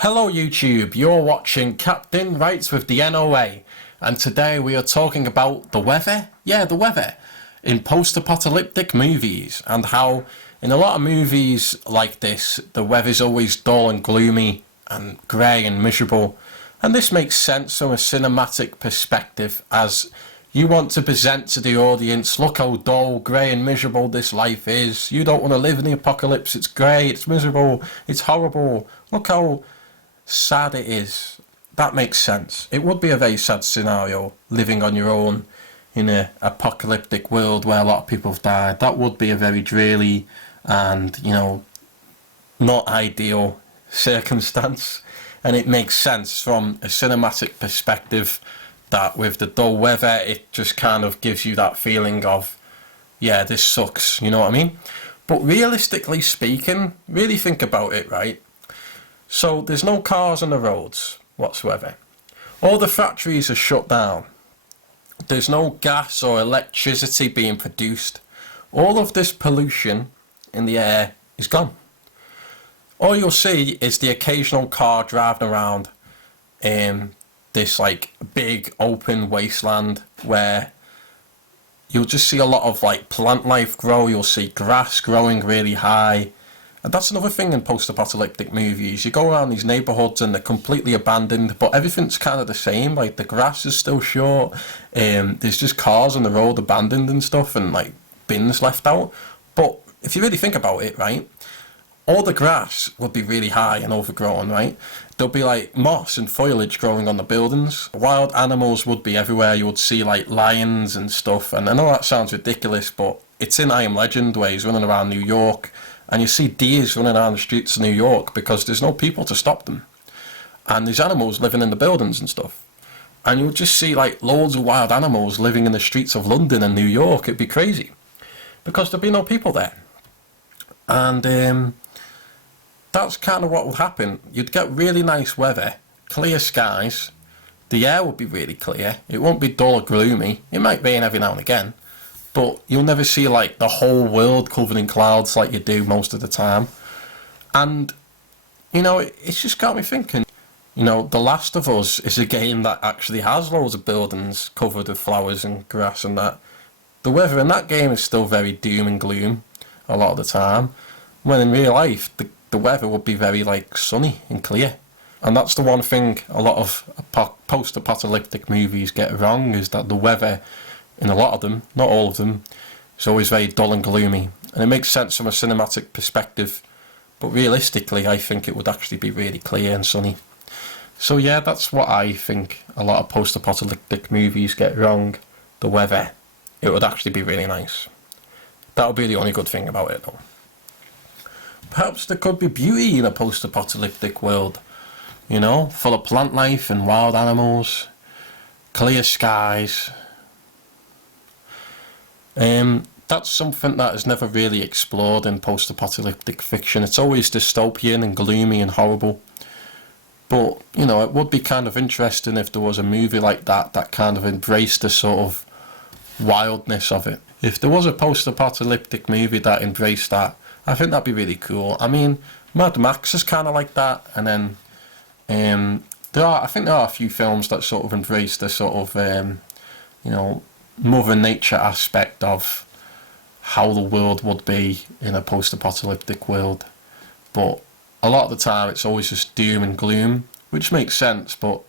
Hello YouTube, you're watching Captain Writes with the NOA, and today we are talking about the weather, the weather, in post-apocalyptic movies, and how in a lot of movies like this, the weather's always dull and gloomy and grey and miserable, and this makes sense from a cinematic perspective as you want to present to the audience, look how dull, grey and miserable this life is. You don't want to live in the apocalypse, it's grey, it's miserable, it's horrible, look how sad it is. That makes sense. It would be a very sad scenario, living on your own in an apocalyptic world where a lot of people have died. That would be a very dreary and, not ideal circumstance. And it makes sense from a cinematic perspective that with the dull weather, it just kind of gives you that feeling of, yeah, this sucks, you know what I mean? But realistically speaking, really think about it, right? So there's no cars on the roads whatsoever. All the factories are shut down. There's no gas or electricity being produced. All of this pollution in the air is gone. All you'll see is the occasional car driving around in this big open wasteland where you'll just see a lot of plant life grow. You'll see grass growing really high. And that's another thing in post-apocalyptic movies. You go around these neighbourhoods and they're completely abandoned, but everything's kind of the same. The grass is still short. There's just cars on the road abandoned and stuff, and bins left out. But if you really think about it, right, all the grass would be really high and overgrown, right? There'll be moss and foliage growing on the buildings. Wild animals would be everywhere. You would see lions and stuff. And I know that sounds ridiculous, but it's in I Am Legend where he's running around New York. And you see deers running around the streets of New York because there's no people to stop them. And there's animals living in the buildings and stuff. And you'll just see loads of wild animals living in the streets of London and New York. It'd be crazy. Because there'd be no people there. And that's kind of what would happen. You'd get really nice weather, clear skies. The air would be really clear. It won't be dull or gloomy. It might rain every now and again. But you'll never see the whole world covered in clouds like you do most of the time. And, it's just got me thinking, The Last of Us is a game that actually has loads of buildings covered with flowers and grass and that. The weather in that game is still very doom and gloom a lot of the time. When in real life, the weather would be very sunny and clear. And that's the one thing a lot of post-apocalyptic movies get wrong, is that the weather in a lot of them, not all of them, it's always very dull and gloomy. And it makes sense from a cinematic perspective, but realistically I think it would actually be really clear and sunny. So yeah, that's what I think a lot of post-apocalyptic movies get wrong, the weather. It would actually be really nice. That would be the only good thing about it though. Perhaps there could be beauty in a post-apocalyptic world, full of plant life and wild animals, clear skies. That's something that is never really explored in post-apocalyptic fiction. It's always dystopian and gloomy and horrible. But, it would be kind of interesting if there was a movie like that kind of embraced the sort of wildness of it. If there was a post-apocalyptic movie that embraced that, I think that'd be really cool. I mean, Mad Max is kind of like that, and then I think there are a few films that sort of embrace the sort of, Mother Nature aspect of how the world would be in a post-apocalyptic world. But a lot of the time it's always just doom and gloom, which makes sense, but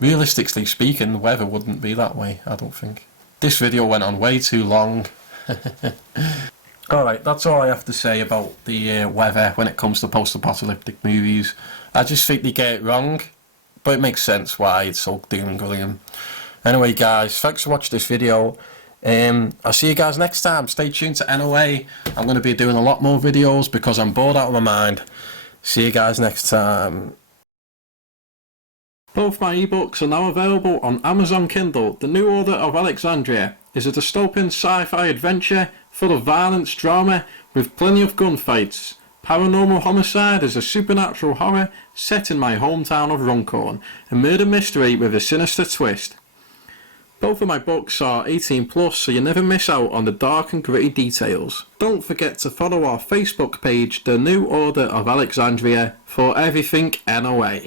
realistically speaking, the weather wouldn't be that way, I don't think. This video went on way too long. Alright, that's all I have to say about the weather when it comes to post-apocalyptic movies. I just think they get it wrong, but it makes sense why it's so doom and gloom. Anyway guys, thanks for watching this video. I'll see you guys next time. Stay tuned to NOA. I'm going to be doing a lot more videos because I'm bored out of my mind. See you guys next time. Both my ebooks are now available on Amazon Kindle. The New Order of Alexandria is a dystopian sci-fi adventure full of violence, drama, with plenty of gunfights. Paranormal Homicide is a supernatural horror set in my hometown of Runcorn, a murder mystery with a sinister twist. Both of my books are 18 plus, so you never miss out on the dark and gritty details. Don't forget to follow our Facebook page, The New Order of Alexandria, for everything NOA.